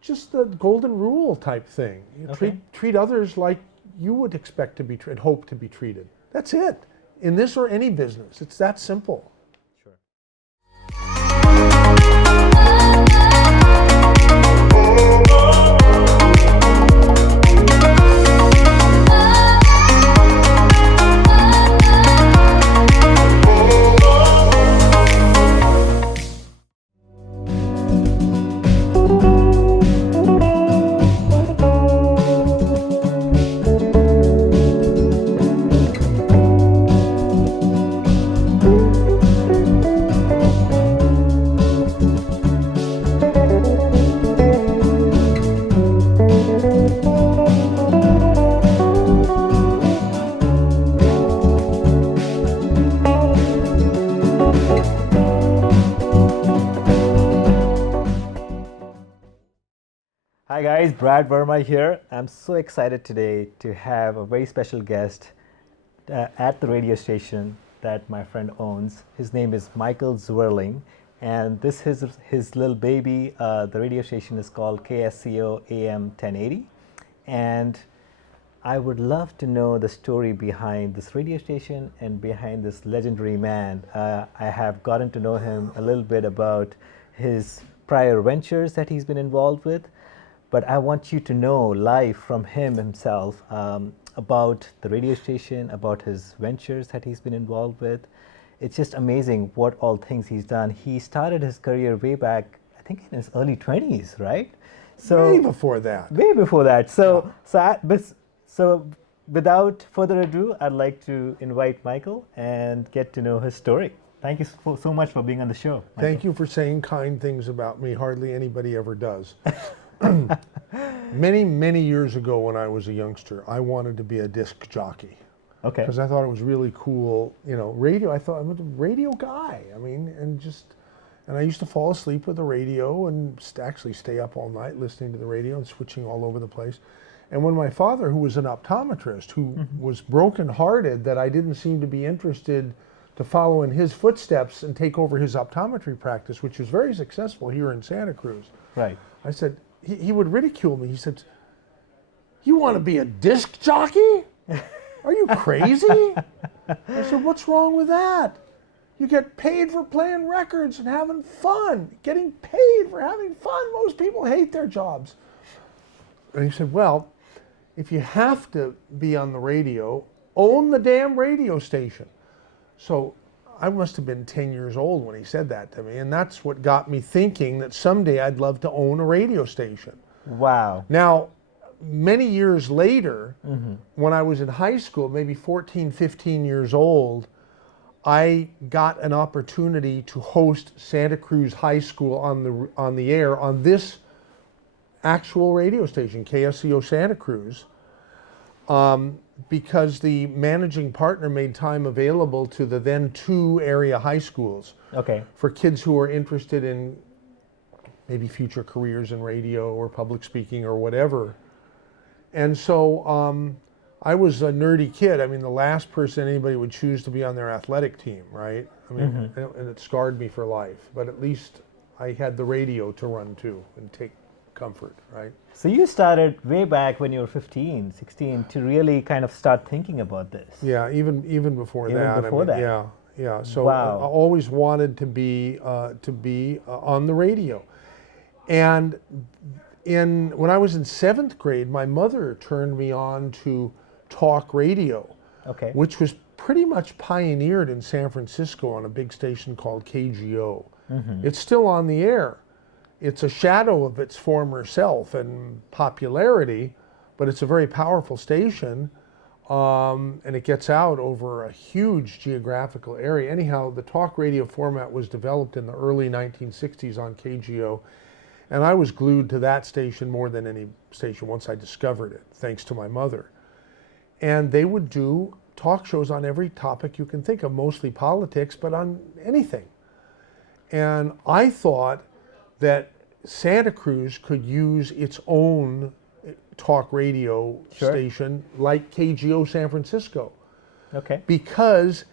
just the golden rule type thing. You treat others like you would expect to be treated, hope to be treated. That's it. In this or any business, it's that simple. Sure. Hi guys, Brad Verma here. I'm so excited today to have a very special guest at the radio station that my friend owns. His name is Michael Zwirling, and this is his little baby. The radio station is called KSCO AM 1080, and I would love to know the story behind this radio station and behind this legendary man. I have gotten to know him a little bit about his prior ventures that he's been involved with. But I want you to know live from him himself about the radio station, about his ventures that he's been involved with. It's just amazing what all things he's done. He started his career way back, I think in his early 20s, right? So way before that. Way before that. So, so without further ado, I'd like to invite Michael and get to know his story. Thank you so much for being on the show, Michael. Thank you for saying kind things about me. Hardly anybody ever does. Many years ago when I was a youngster, I wanted to be a disc jockey. Okay. Because I thought it was really cool, radio. I thought I'm a radio guy. I mean, and I used to fall asleep with the radio and actually stay up all night listening to the radio and switching all over the place. And when my father, who was an optometrist, who was brokenhearted that I didn't seem to be interested to follow in his footsteps and take over his optometry practice, which was very successful here in Santa Cruz. Right. I said, he would ridicule me. He said, "You want to be a disc jockey? Are you crazy?" I said, "What's wrong with that? You get paid for playing records and having fun. Getting paid for having fun. Most people hate their jobs." And he said, "Well, if you have to be on the radio, own the damn radio station." So I must have been 10 years old when he said that to me, and that's what got me thinking that someday I'd love to own a radio station. Wow. Now, many years later, when I was in high school, maybe 14, 15 years old, I got an opportunity to host Santa Cruz High School on the air on this actual radio station, KSCO Santa Cruz. Because the managing partner made time available to the then 2 area high schools for kids who are interested in maybe future careers in radio or public speaking or whatever. And so I was a nerdy kid. I mean, the last person anybody would choose to be on their athletic team, right? I mean, and it scarred me for life. But at least I had the radio to run to and take comfort, right? So you started way back when you were 15, 16 to really kind of start thinking about this. Yeah, even before that. Even before that. Yeah. So wow. I always wanted to be on the radio. And when I was in 7th grade, my mother turned me on to talk radio, which was pretty much pioneered in San Francisco on a big station called KGO. It's still on the air. It's a shadow of its former self and popularity, but it's a very powerful station, and it gets out over a huge geographical area. Anyhow, the talk radio format was developed in the early 1960s on KGO, and I was glued to that station more than any station once I discovered it, thanks to my mother. And they would do talk shows on every topic you can think of, mostly politics, but on anything. And I thought that Santa Cruz could use its own talk radio station like KGO San Francisco. Because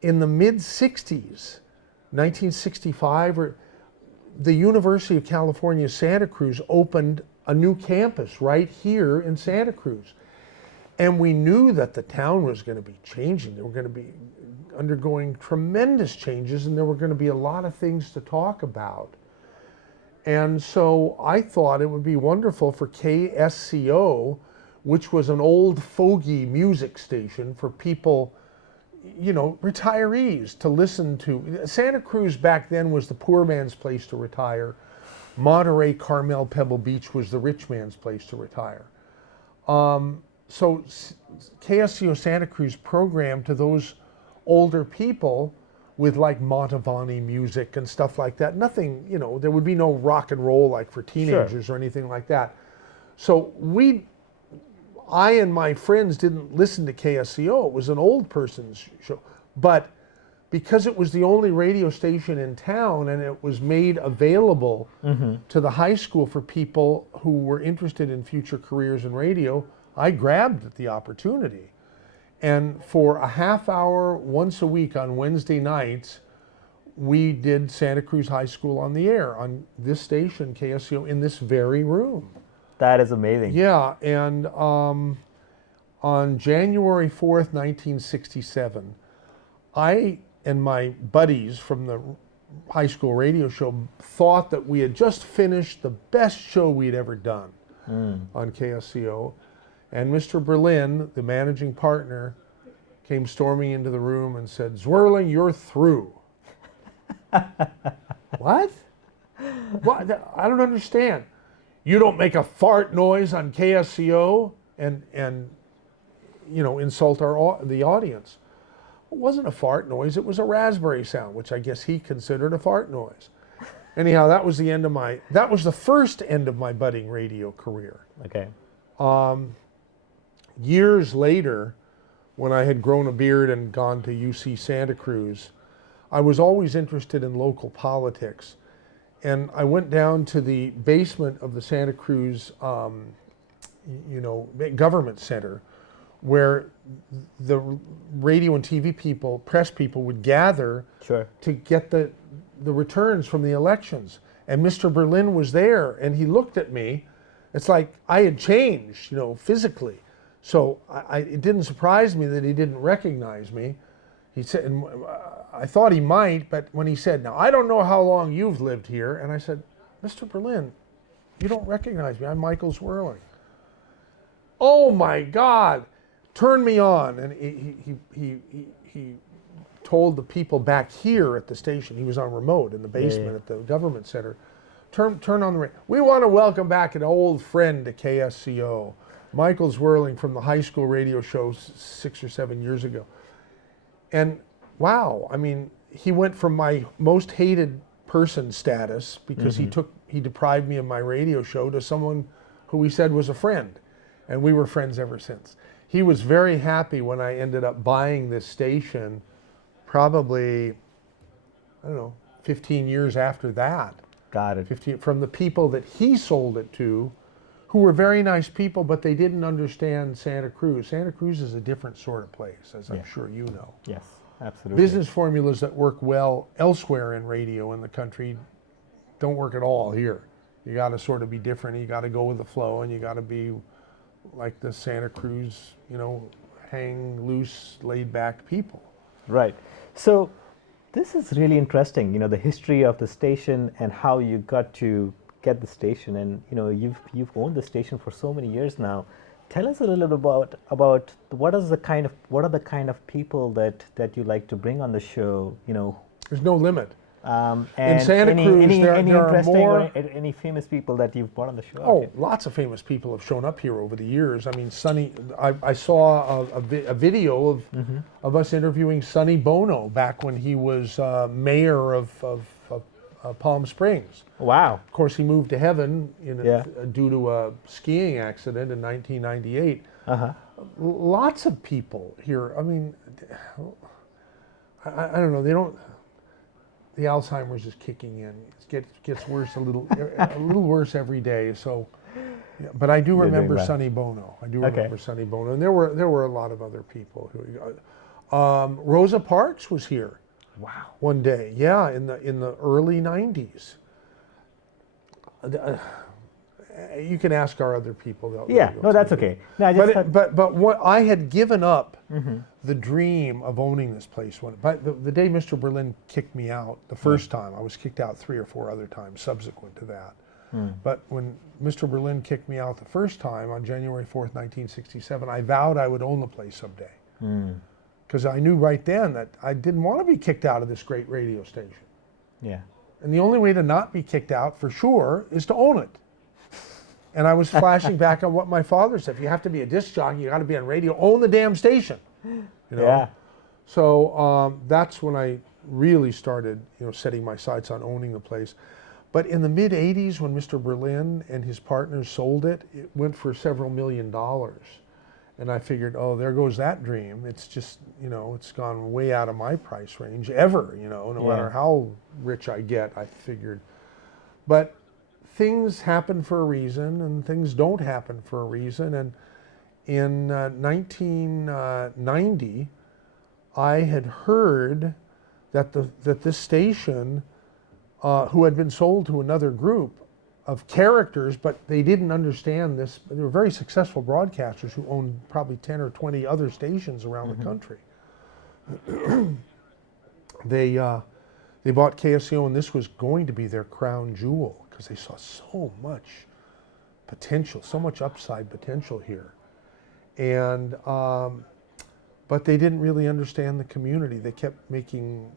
in the mid-60s, 1965, the University of California, Santa Cruz opened a new campus right here in Santa Cruz. And we knew that the town was going to be changing. They were going to be undergoing tremendous changes, and there were going to be a lot of things to talk about. And so I thought it would be wonderful for KSCO, which was an old fogey music station for people, you know, retirees to listen to. Santa Cruz back then was the poor man's place to retire. Monterey, Carmel, Pebble Beach was the rich man's place to retire. So KSCO Santa Cruz programmed to those older people with like Montavani music and stuff like that. Nothing, you know, there would be no rock and roll like for teenagers or anything like that. So I and my friends didn't listen to KSCO. It was an old person's show. But because it was the only radio station in town and it was made available to the high school for people who were interested in future careers in radio, I grabbed at the opportunity. And for a half hour once a week on Wednesday nights, we did Santa Cruz High School on the air on this station, KSCO, in this very room. That is amazing. Yeah, and on January 4th, 1967, I and my buddies from the high school radio show thought that we had just finished the best show we'd ever done on KSCO. And Mr. Berlin, the managing partner, came storming into the room and said, "Zwirling, you're through." What? What? I don't understand. You don't make a fart noise on KSCO and you know, insult the audience. It wasn't a fart noise, it was a raspberry sound, which I guess he considered a fart noise. Anyhow, that was the first end of my budding radio career. Okay. Years later, when I had grown a beard and gone to UC Santa Cruz, I was always interested in local politics. And I went down to the basement of the Santa Cruz, you know, government center, where the radio and TV people, press people would gather to get the returns from the elections. And Mr. Berlin was there, and he looked at me. It's like I had changed, you know, physically. So it didn't surprise me that he didn't recognize me. He said, and I thought he might, but when he said, "Now, I don't know how long you've lived here," and I said, "Mr. Berlin, you don't recognize me. I'm Michael Zwirling." "Oh my God, turn me on." And he told the people back here at the station, he was on remote in the basement at the government center, turn on the radio. "We want to welcome back an old friend to KSCO, Michael Zwirling from the high school radio show 6 or 7 years ago." And wow, I mean, he went from my most hated person status because he deprived me of my radio show to someone who he said was a friend. And we were friends ever since. He was very happy when I ended up buying this station, probably, I don't know, 15 years after that. Got it. 15, from the people that he sold it to, who were very nice people, but they didn't understand Santa Cruz. Santa Cruz is a different sort of place, as I'm sure you know. Yes, absolutely. Business formulas that work well elsewhere in radio in the country don't work at all here. You got to sort of be different. You got to go with the flow, and you got to be like the Santa Cruz, you know, hang loose, laid back people. Right. So this is really interesting, you know, the history of the station and how you got to get the station, and you know, you've owned the station for so many years now. Tell us a little bit about what are the kind of people that you like to bring on the show, you know. There's no limit. And in Santa Cruz, there are more. Or any famous people that you've brought on the show? Oh, lots of famous people have shown up here over the years. I mean, Sonny, I saw a video of us interviewing Sonny Bono back when he was mayor of Palm Springs. Wow. Of course, he moved to heaven due to a skiing accident in 1998. Lots of people here. I mean, I don't know. They don't. The Alzheimer's is kicking in. It gets worse a little worse every day. So, yeah, but I do remember Sonny Bono. I do remember Sonny Bono, and there were a lot of other people who. Rosa Parks was here. Wow. One day, yeah, in the early '90s, You can ask our other people. Yeah, no, that's okay. No, I just But what I had given up the dream of owning this place. But the day Mr. Berlin kicked me out the first time, I was kicked out 3 or 4 other times subsequent to that. But when Mr. Berlin kicked me out the first time on January 4th, 1967, I vowed I would own the place someday. Because I knew right then that I didn't want to be kicked out of this great radio station. Yeah. And the only way to not be kicked out, for sure, is to own it. And I was flashing back on what my father said. If you have to be a disc jockey, you got to be on radio. Own the damn station. You know? Yeah. So that's when I really started, setting my sights on owning the place. But in the mid '80s, when Mr. Berlin and his partners sold it, it went for several $1 million. And I figured, oh, there goes that dream. It's just, it's gone way out of my price range ever. No matter how rich I get, I figured. But things happen for a reason, and things don't happen for a reason. And in 1990, I had heard that this station, who had been sold to another group of characters, but they didn't understand this. They were very successful broadcasters who owned probably 10 or 20 other stations around the country. They bought KSCO, and this was going to be their crown jewel, because they saw so much potential, so much upside potential here. And but they didn't really understand the community. They kept making,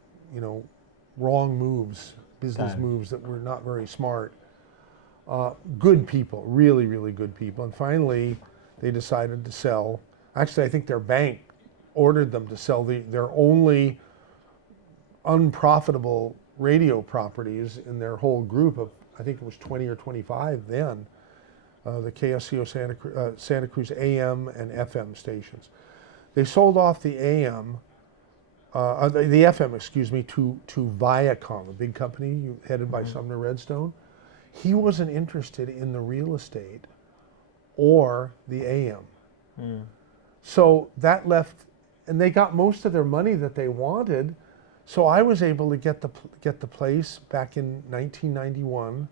wrong moves, business moves that were not very smart. Good people, really, really good people. And finally, they decided to sell. Actually, I think their bank ordered them to sell their only unprofitable radio properties in their whole group of, I think it was 20 or 25 then, the KSCO Santa Cruz AM and FM stations. They sold off the AM, the FM, excuse me, to Viacom, a big company headed by Sumner Redstone. He wasn't interested in the real estate or the AM. So that left, and they got most of their money that they wanted. So I was able to get the place back in 1991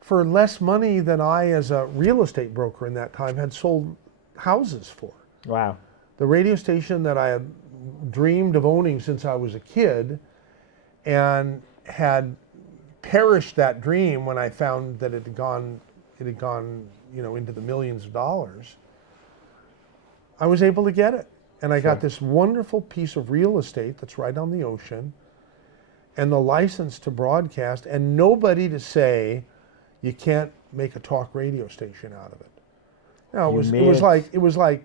for less money than I, as a real estate broker in that time, had sold houses for. Wow. The radio station that I had dreamed of owning since I was a kid, and had perished that dream when I found that it had gone into the millions of dollars. I was able to get it. And I got this wonderful piece of real estate that's right on the ocean, and the license to broadcast, and nobody to say you can't make a talk radio station out of it. It was like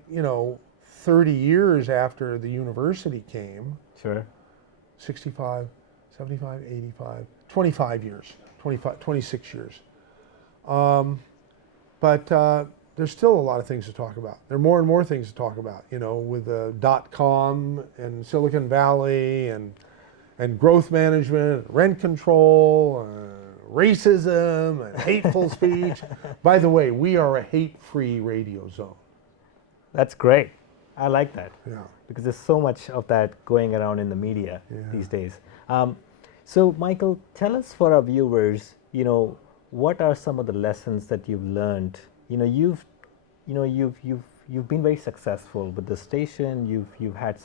30 years after the university came. Sure. 65, 75, 85, 25 years, 26 years. But there's still a lot of things to talk about. There are more and more things to talk about, with .com and Silicon Valley and growth management, and rent control, racism and hateful speech. By the way, we are a hate-free radio zone. That's great. I like that. Yeah. Because there's so much of that going around in the media these days. So Michael, tell us, for our viewers, what are some of the lessons that you've learned? You've been very successful with the station. You've had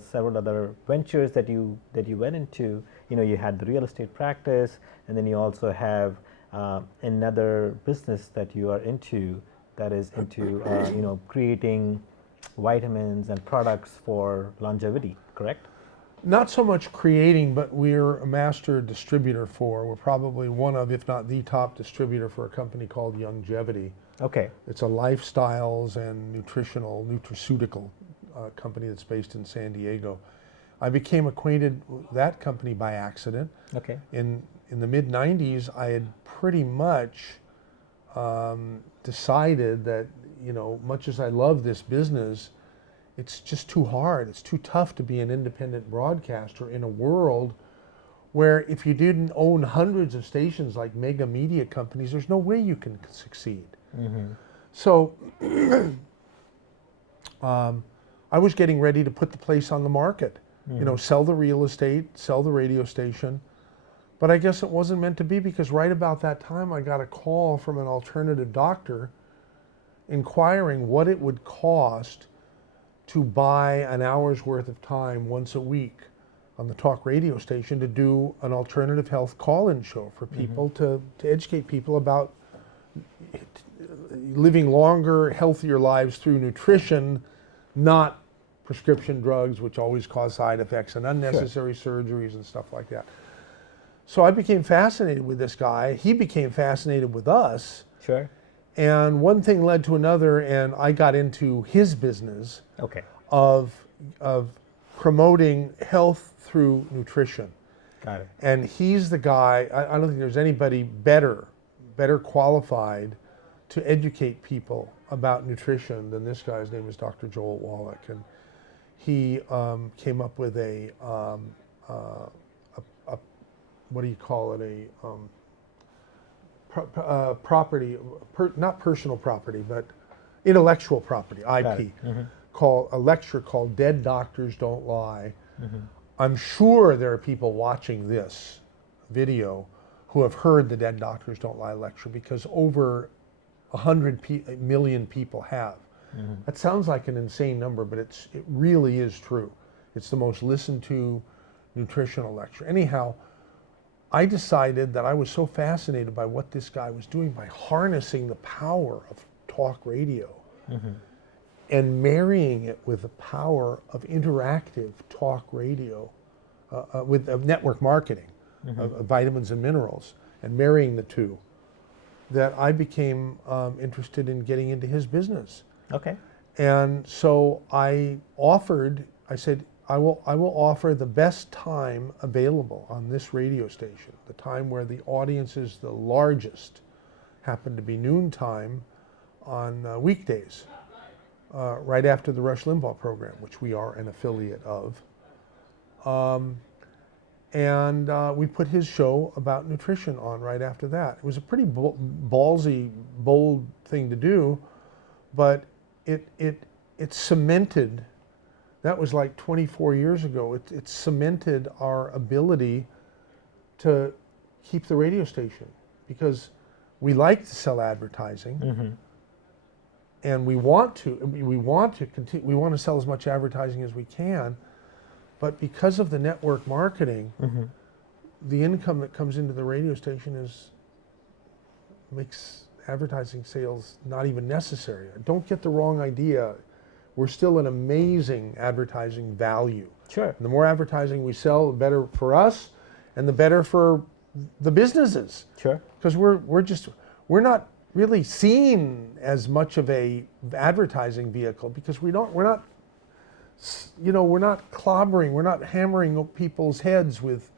several other ventures that you went into. You had the real estate practice, and then you also have another business that you are into, that is into creating vitamins and products for longevity. Correct? Not so much creating, but we're a master distributor we're probably one of, if not the top distributor for a company called Longevity. Okay. It's a lifestyles and nutraceutical company that's based in San Diego. I became acquainted with that company by accident. Okay. In the mid 90s, I had pretty much decided that, much as I love this business, it's just too hard. It's too tough to be an independent broadcaster in a world where if you didn't own hundreds of stations like mega media companies, there's no way you can succeed. So I was getting ready to put the place on the market, sell the real estate, sell the radio station, But I guess it wasn't meant to be, because right about that time I got a call from an alternative doctor inquiring what it would cost to buy an hour's worth of time once a week on the talk radio station to do an alternative health call-in show for people to educate people about living longer, healthier lives through nutrition, not prescription drugs, which always cause side effects and unnecessary surgeries and stuff like that. So I became fascinated with this guy. He became fascinated with us. Sure. And one thing led to another, and I got into his business of promoting health through nutrition. Got it. And he's the guy, I don't think there's anybody better qualified to educate people about nutrition than this guy. His name is Dr. Joel Wallach. And he came up with a what do you call it, property, not personal property, but intellectual property, IP, called a lecture called Dead Doctors Don't Lie. I'm sure there are people watching this video who have heard the Dead Doctors Don't Lie lecture, because over 100 million people have. That sounds like an insane number, but it really is true. It's the most listened to nutritional lecture. Anyhow, I decided that I was so fascinated by what this guy was doing by harnessing the power of talk radio and marrying it with the power of interactive talk radio with network marketing of vitamins and minerals, and marrying the two, that I became interested in getting into his business. Okay. And so I said, I will offer the best time available on this radio station, the time where the audience is the largest, happened to be noontime on weekdays, right after the Rush Limbaugh program, which we are an affiliate of. And we put his show about nutrition on right after that. It was a pretty ballsy, bold thing to do, but it cemented. That was like 24 years ago. It cemented our ability to keep the radio station, because we like to sell advertising, and we want to continue. We want to sell as much advertising as we can, but because of the network marketing, the income that comes into the radio station makes advertising sales not even necessary. Don't get the wrong idea. We're still an amazing advertising value. Sure. And the more advertising we sell, the better for us, and the better for the businesses. Sure. Because we're not really seen as much of a advertising vehicle, because we're not clobbering, we're not hammering people's heads with,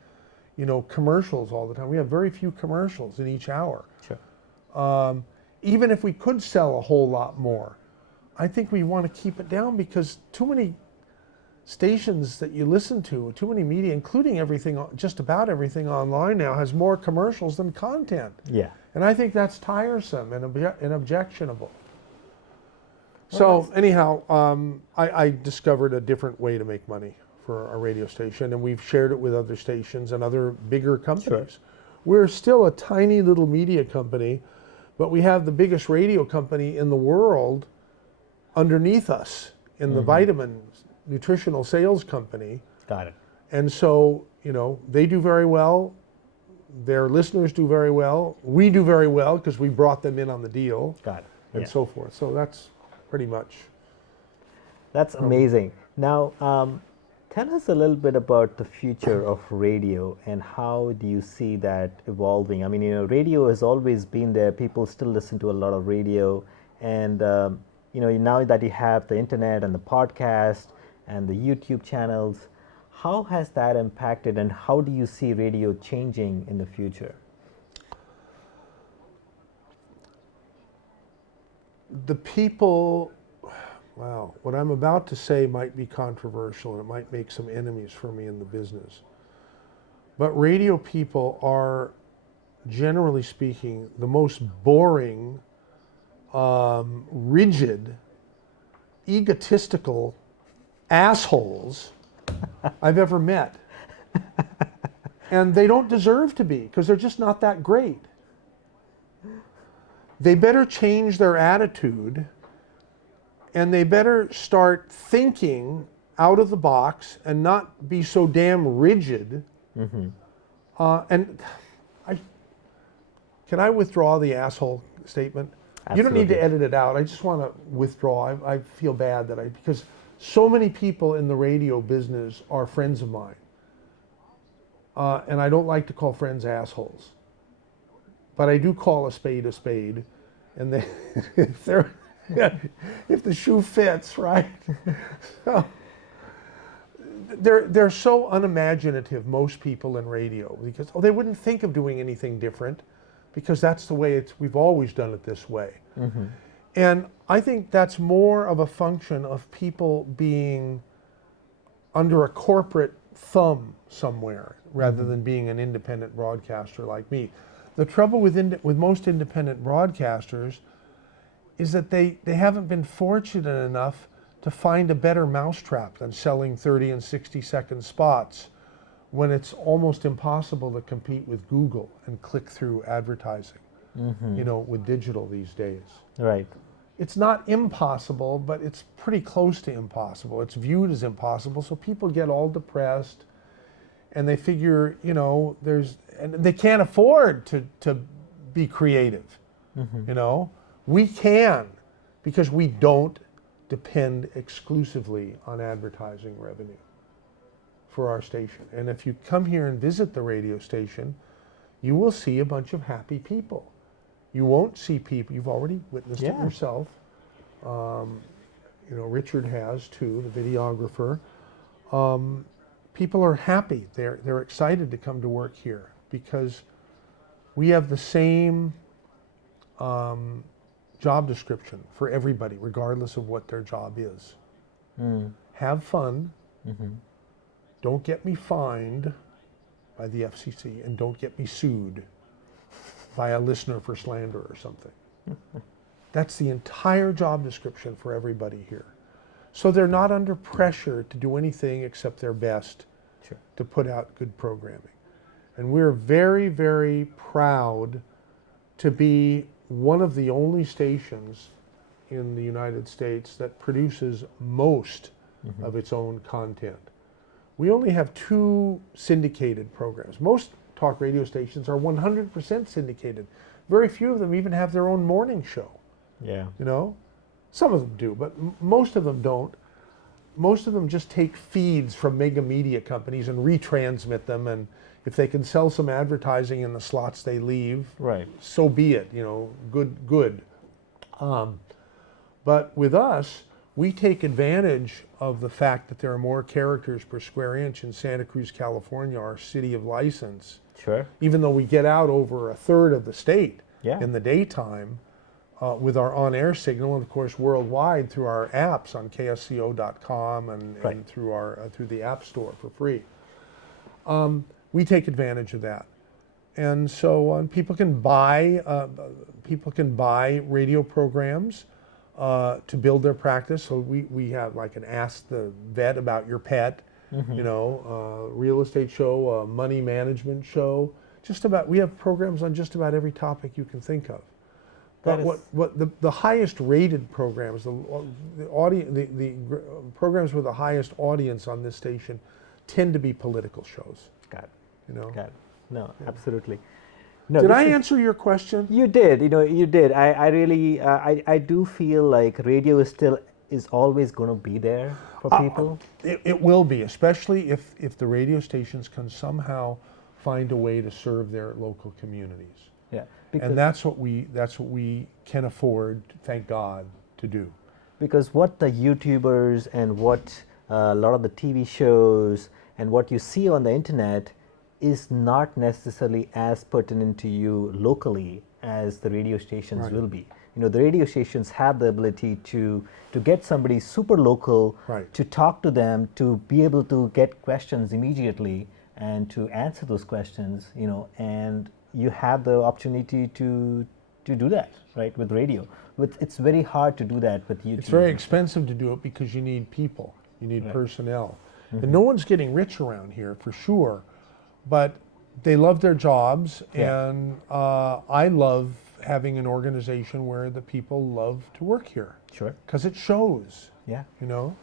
commercials all the time. We have very few commercials in each hour. Sure. Even if we could sell a whole lot more, I think we want to keep it down, because too many stations that you listen to, too many media, including everything, just about everything online now, has more commercials than content. Yeah. And I think that's tiresome and objectionable. So anyhow, I discovered a different way to make money for our radio station, and we've shared it with other stations and other bigger companies. Sure. We're still a tiny little media company, but we have the biggest radio company in the world underneath us in the vitamin nutritional sales company. Got it. And so, they do very well. Their listeners do very well. We do very well because we brought them in on the deal. Got it. And so forth. So that's pretty much. That's amazing. Now, tell us a little bit about the future of radio and how do you see that evolving? I mean, radio has always been there. People still listen to a lot of radio, and now that you have the internet and the podcast and the YouTube channels, how has that impacted, and how do you see radio changing in the future? The people, wow, what I'm about to say might be controversial, and it might make some enemies for me in the business. But radio people are, generally speaking, the most boring, rigid, egotistical assholes I've ever met. And they don't deserve to be, because they're just not that great. They better change their attitude, and they better start thinking out of the box and not be so damn rigid. And can I withdraw the asshole statement? You don't need to edit it out. I just want to withdraw. I feel bad because so many people in the radio business are friends of mine. And I don't like to call friends assholes. But I do call a spade. And they, if the shoe fits, right? So, they're so unimaginative, most people in radio, because they wouldn't think of doing anything different, because that's the way we've always done it this way. And I think that's more of a function of people being under a corporate thumb somewhere rather than being an independent broadcaster like me. The trouble with most independent broadcasters is that they haven't been fortunate enough to find a better mousetrap than selling 30 and 60-second spots when it's almost impossible to compete with Google and click-through advertising, with digital these days. Right. It's not impossible, but it's pretty close to impossible. It's viewed as impossible, so people get all depressed, and they figure, and they can't afford to be creative. We can, because we don't depend exclusively on advertising revenue for our station. And if you come here and visit the radio station, you will see a bunch of happy people. You won't see people, you've already witnessed it yourself. Richard has too, the videographer. People are happy. They're excited to come to work here because we have the same job description for everybody, regardless of what their job is. Have fun. Don't get me fined by the FCC, and don't get me sued by a listener for slander or something. That's the entire job description for everybody here. So they're not under pressure to do anything except their best to put out good programming. And we're very, very proud to be one of the only stations in the United States that produces most of its own content. We only have 2 syndicated programs. Most talk radio stations are 100% syndicated. Very few of them even have their own morning show. Some of them do, but most of them don't. Most of them just take feeds from mega media companies and retransmit them, and if they can sell some advertising in the slots they leave, so be it, good. But with us, we take advantage of the fact that there are more characters per square inch in Santa Cruz, California, our city of license. Even though we get out over a third of the state in the daytime with our on-air signal, and of course worldwide through our apps on KSCO.com and through the App Store for free. We take advantage of that. And so people can buy radio programs to build their practice. So we have like an Ask the Vet About Your Pet, real estate show, a money management show. We have programs on just about every topic you can think of. But the highest rated programs, the programs with the highest audience on this station tend to be political shows. Got it. No, absolutely. No, did I answer your question? You did. You did. I really, I do feel like radio is always going to be there for people. It will be, especially if the radio stations can somehow find a way to serve their local communities. And that's what we can afford, thank God, to do. Because what the YouTubers and what a lot of the TV shows and what you see on the internet is not necessarily as pertinent to you locally as the radio stations will be. The radio stations have the ability to get somebody super local, to talk to them, to be able to get questions immediately and to answer those questions, and you have the opportunity to do that, with radio. It's very hard to do that with YouTube. It's very expensive to do it because you need people, you need personnel. And no one's getting rich around here for sure, but they love their jobs, Yeah. and I love having an organization where the people love to work here Sure. because it shows, Yeah. you know.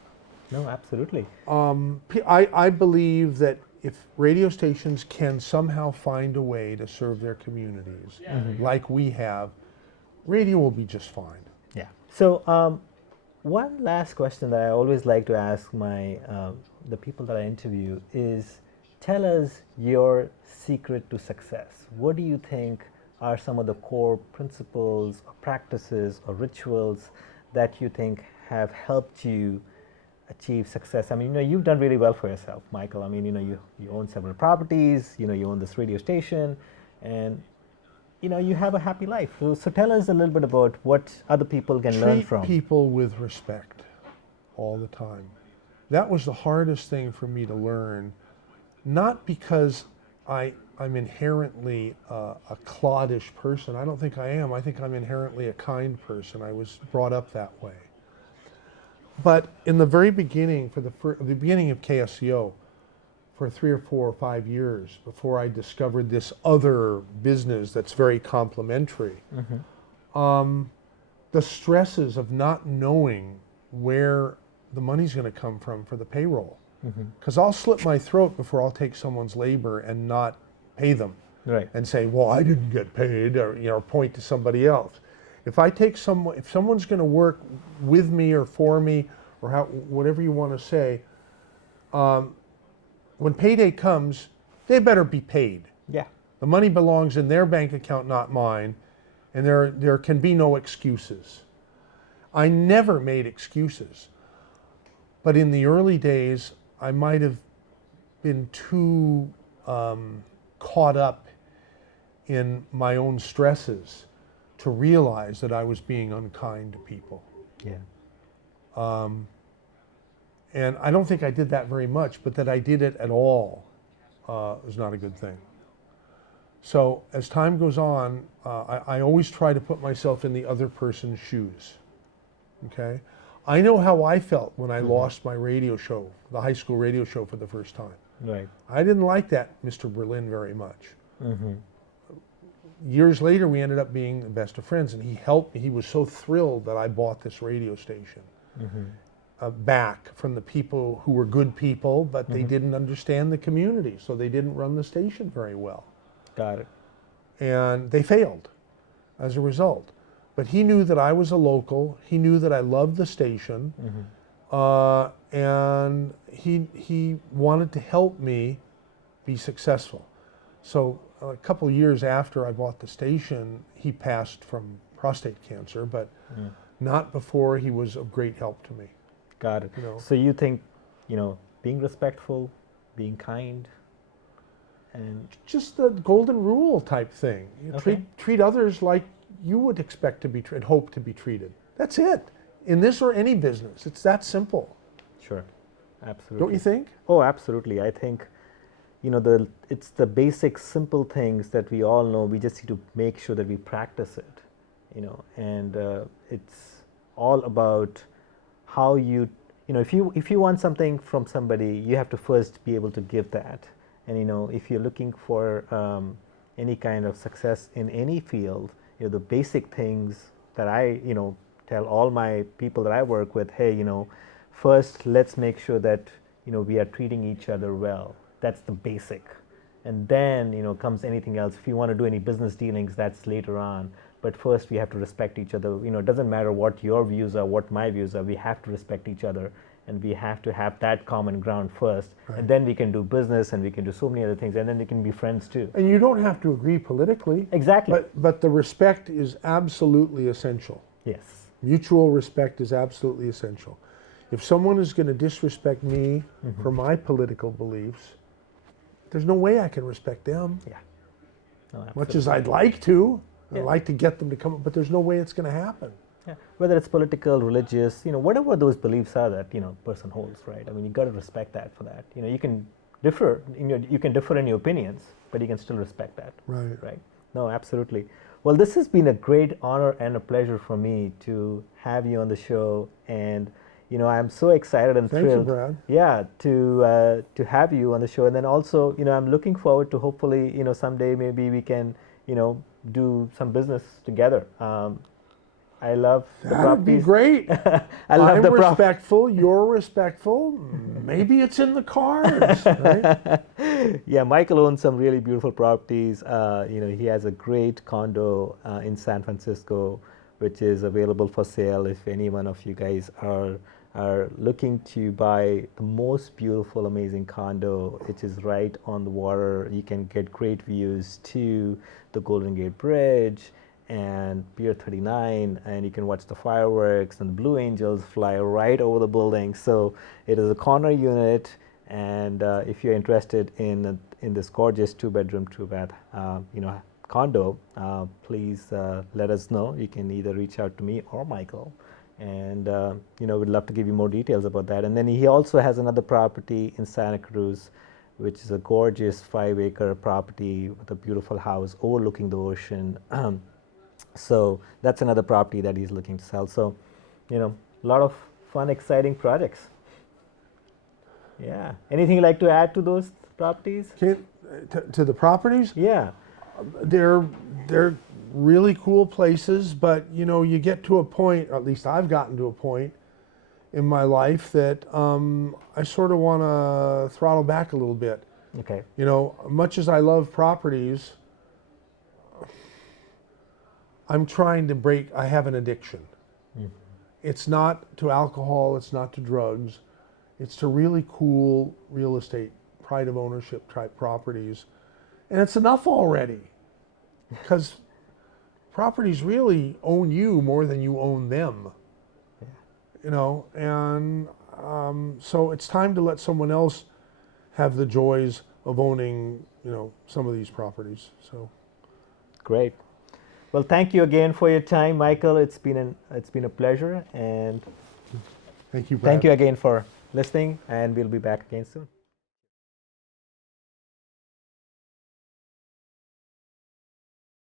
No, absolutely. I believe that if radio stations can somehow find a way to serve their communities like we have, radio will be just fine. Yeah. So, one last question that I always like to ask my the people that I interview is, tell us your secret to success. What do you think are some of the core principles, or practices, or rituals that you think have helped you achieve success? I mean, you've done really well for yourself, Michael. I mean, you own several properties. You own this radio station, and you have a happy life. So tell us a little bit about what other people can learn Treat from. people with respect all the time. That was the hardest thing for me to learn, not because I'm inherently a cloddish person. I don't think I am. I think I'm inherently a kind person. I was brought up that way. But in the very beginning, the beginning of KSCO, for 3 or 4 or 5 years before I discovered this other business that's very complementary, the stresses of not knowing where the money's going to come from for the payroll. Because I'll slit my throat before I'll take someone's labor and not pay them, Right. and say, well, I didn't get paid, or point to somebody else. If someone's going to work with me or for me, or whatever you want to say, when payday comes, they better be paid. Yeah. The money belongs in their bank account, not mine, and there can be no excuses. I never made excuses, but in the early days, I might have been too caught up in my own stresses to realize that I was being unkind to people. Yeah. And I don't think I did that very much, but that I did it at all is not a good thing. So as time goes on, I always try to put myself in the other person's shoes. Okay? I know how I felt when I lost my radio show, the high school radio show, for the first time. Right. I didn't like that Mr. Berlin very much. Years later, we ended up being the best of friends, and he helped me. He was so thrilled that I bought this radio station back from the people who were good people, but they didn't understand the community, so they didn't run the station very well. Got it. And they failed as a result. But he knew that I was a local. He knew that I loved the station, and he wanted to help me be successful. So a couple of years after I bought the station, he passed from prostate cancer, but not before he was of great help to me. Got it. You know. So you think, being respectful, being kind, and Just the golden rule type thing. You Okay. treat others like you would expect to be treated, hope to be treated. That's it. In this or any business, it's that simple. sure, absolutely. Don't you think? Oh, absolutely. I think, it's the basic simple things that we all know. We just need to make sure that we practice it, and it's all about how if you want something from somebody, you have to first be able to give that. And if you're looking for any kind of success in any field, the basic things that I tell all my people that I work with, hey, first let's make sure that we are treating each other well. That's the basic. And then comes anything else. If you want to do any business dealings, that's later on. But first we have to respect each other. It doesn't matter what your views are, what my views are. We have to respect each other, and we have to have that common ground first. Right. And then we can do business, and we can do so many other things, and then we can be friends too. And you don't have to agree politically. Exactly. But the respect is absolutely essential. Yes. Mutual respect is absolutely essential. If someone is going to disrespect me for my political beliefs, there's no way I can respect them. Yeah. No, Much as I'd like to. Yeah. I'd like to get them to come, but there's no way it's going to happen. Yeah. Whether it's political, religious, whatever those beliefs are that person holds, right? I mean, you got to respect that for that. You can differ in your opinions, but you can still respect that. Right. Right. No, absolutely. Well, this has been a great honor and a pleasure for me to have you on the show, and I'm so excited and Thank you, thrilled. Brad. Yeah, to have you on the show, and then also, I'm looking forward to hopefully, someday maybe we can, do some business together. I love the That'd be properties. great. I love I'm the respectful. You're respectful. Maybe it's in the cards, right? Yeah, Michael owns some really beautiful properties. He has a great condo in San Francisco, which is available for sale if any one of you guys are looking to buy the most beautiful, amazing condo, which is right on the water. You can get great views to the Golden Gate Bridge and Pier 39, and you can watch the fireworks and the Blue Angels fly right over the building. So it is a corner unit, and if you're interested in this gorgeous 2-bedroom, 2-bath, condo, please let us know. You can either reach out to me or Michael, and we'd love to give you more details about that. And then he also has another property in Santa Cruz, which is a gorgeous 5-acre property with a beautiful house overlooking the ocean. So that's another property that he's looking to sell. So, a lot of fun, exciting projects. Yeah. Anything you'd like to add to those properties? To the properties? Yeah. They're really cool places, but you get to a point, or at least I've gotten to a point in my life that I sort of want to throttle back a little bit. Okay. Much as I love properties, I'm trying to break. I have an addiction. Mm-hmm. It's not to alcohol, it's not to drugs, it's to really cool real estate, pride of ownership type properties. And it's enough already, because properties really own you more than you own them. Yeah. And so it's time to let someone else have the joys of owning, some of these properties. So great. Well, thank you again for your time, Michael. It's been a pleasure, and thank you, Brad. Thank you again for listening, and we'll be back again soon.